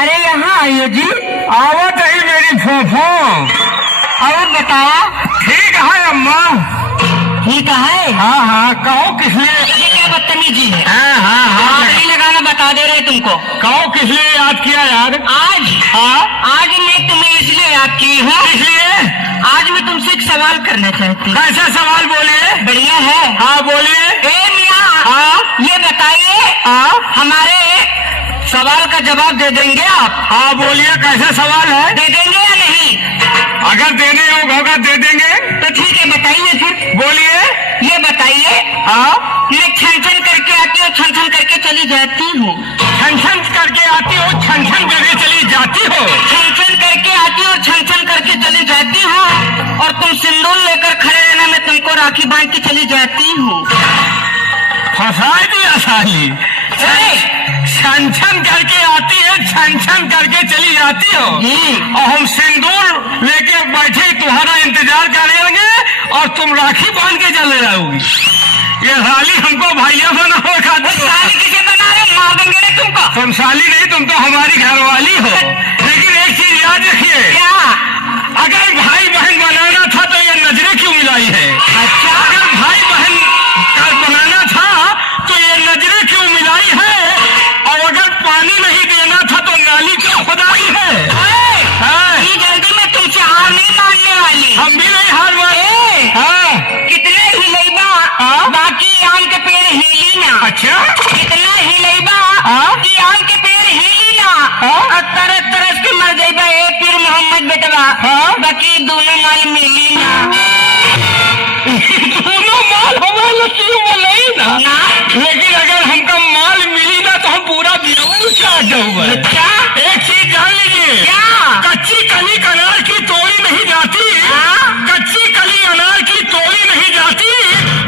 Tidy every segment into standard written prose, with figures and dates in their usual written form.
अरे यहाँ आइए जी। आवत है मेरी फोफो। और बताओ। ठीक है अम्मा। ठीक है। हाँ हाँ, कहो किस लिए? ये क्या बदतमीजी है? हाँ हाँ हाँ, नहीं लगाना बता दे रहे तुमको। कहो किस लिए याद किया यार? आज आज मैं तुम्हें इसलिए याद की हूँ। इसलिए आज मैं तुमसे एक सवाल करना चाहती हूँ। कैसा सवाल? बोलिए। बढ़िया है। हाँ बोलिए। ए मियाँ, ये बताइए, हमारे सवाल का जवाब दे देंगे आप? हाँ बोलिए, कैसा सवाल है? दे देंगे या नहीं? अगर देने होगा दे देंगे। तो ठीक है, बताइए फिर। बोलिए। ये बताइए, मैं छन छन करके आती हूँ, छन छन करके चली जाती हूँ। छन छन करके आती हो, छन छन करके चली जाती हो। छन छन करके आती हूँ, छन छन करके चली जाती हूँ, और तुम सिंदूर लेकर खड़े रहना, मैं तुमको राखी बांध के चली जाती हूँ। फंसा दिया साली। छन छन करके आती है, छन छन करके चली जाती हो और हम सिंदूर लेके बैठे तुम्हारा इंतजार करेंगे और तुम राखी बांध के चले जाओगी। ये साली हमको भैया बना हो। साली किसे बना रहे? मार देंगे रे तुमको। तुम साली नहीं, तुम तो हमारी घरवाली हो। लेकिन एक चीज याद रखिए। क्या? अगर भाई बहन बनाना था तो ये नजरें क्यों मिलाई है? अच्छा, अगर भाई बहन का बनाना था तो ये नजरें क्यों मिलाई है? और अगर पानी नहीं देना था तो नाली क्यों खुदाई है? जल्दी में तुमसे हार नहीं मानने वाली। हम भी नहीं हार माने। कितने हिलैबा बाकी आम के पेड़ हिली ना। अच्छा, कितना हिलैबा कि आम के पेड़ हिली ना, और तरस तरस के मर जाइबा। ए पीर मोहम्मद बेटवा, बाकी दोनों माल मिली ना। दोनों माल हमारे क्यों मिली ना? लेकिन अगर हमका माल मिली ना तो हम पूरा बिल्कुल चाट जाऊंगा। क्या? एक चीज जान लीजिए। क्या? कच्ची कली अनार की तोड़ी नहीं जाती। कच्ची कली अनार की तोड़ी नहीं जाती,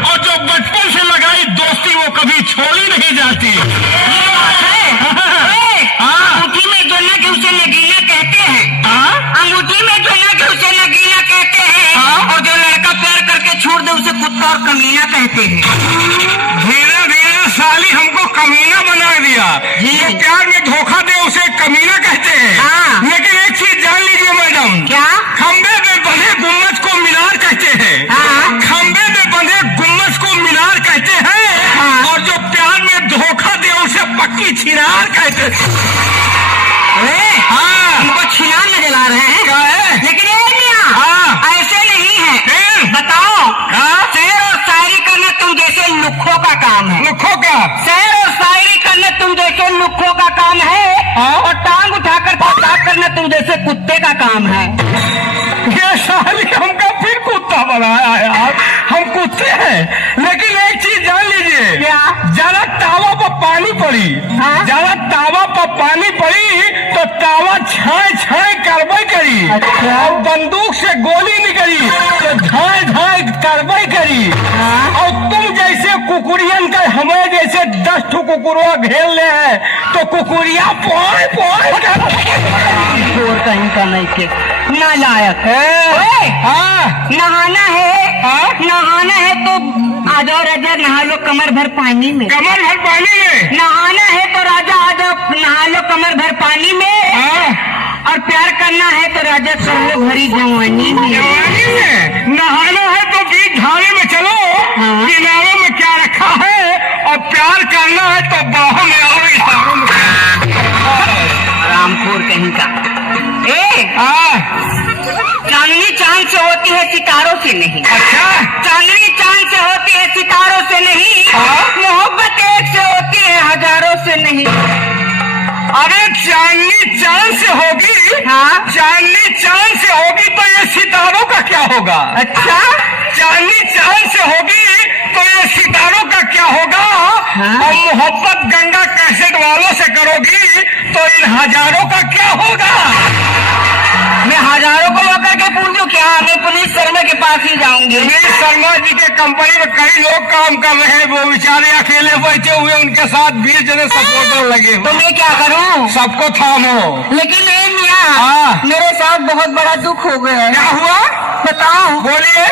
और जो बचपन से लगाई दोस्ती वो कभी छोड़ी नहीं जाती। ये बात है। अंगूठी में जो ना कि उसे नगीना कहते हैं। अंगूठी में जो ना कि उसे नगीना कहते हैं, और जो लड़का प्यार करके छोड़ दे उसे कुत्ता और कमीना कहते हैं। धीरे धीरे साली हमको कमीना बना दिया। जो प्यार में धोखा दे उसे कमीना कहते हैं। लेकिन एक चीज जान लीजिए मैडम। क्या? खंबे में बंधे गुम्मज को मीनार कहते हैं। खंबे में बंधे गुम्मज को मीनार कहते हैं, और जो प्यार में धोखा दे उसे पक्की छिनार कहते हैं। हमको छिनार नजर आ रहे हैं। क्या है? लेकिन ऐसे नहीं है। बताओ, शेर और शायरी करना तुम जैसे लुक्खों का काम है। लुक्खों का? शेर और शायरी करना तुम जैसे लुक्खों का काम है, और टांग उठाकर पेशाब करना तुम जैसे कुत्ते का काम है। ये साली हमका फिर कुत्ता बनाया यार। हम कुत्ते हैं। लेकिन एक चीज जान लीजिए। क्या? जरा तावा पर पानी पड़ी, जरा तावा पर पानी पड़ी तो तावा छाए छाए करबई करी। अच्छा। और बंदूक से गोली निकली तो झाए झाए करबई करी। और तुम जैसे कुकुरियन का हमें जैसे 10 ठो कुकुरवा घेर ले है तो कुकुरिया पोए पोए चोर कहीं का नहीं के नालायक है। नहाना है, नहाना है तो आ जाओ राजा, नहा लो कमर भर पानी में। कमर भर पानी में? नहाना है तो राजा आ जाओ, नहा लो कमर भर पानी में। और प्यार करना है तो राजा कर लो भरी जवानी में। जवानी में? नहाना है तो बीच धारे में चलो, किनारे में क्या रखा है, और प्यार करना है तो बाहों में आओ इशारों में। रामखोर कहीं का। चांदनी चांद से होती है सितारों से नहीं। अच्छा, चांदनी चांद से होती है सितारों से नहीं। मोहब्बत एक से होती है हजारों से नहीं। अरे चांदनी चांद से होगी। चांदनी चांद से होगी तो ये सितारों का क्या होगा? अच्छा, चांदनी चांद से होगी तो ये सितारों का क्या होगा? और मोहब्बत गंगा कैसेट वालों से करोगी तो इन हजारों का क्या होगा? मैं हजारों को होकर के पूछूं क्या? मैं पुलिस शर्मा के पास ही जाऊंगी। पुलिस शर्मा जी के कंपनी में कई लोग काम कर रहे हैं, वो बेचारे अकेले बैठे हुए, उनके साथ 20 जने सपोर्टर लगे हुए। तो मैं क्या करूं? सबको थामो। लेकिन मियां, मेरे साथ बहुत बड़ा दुख हो गया है। क्या हुआ? बताओ। बोलिए।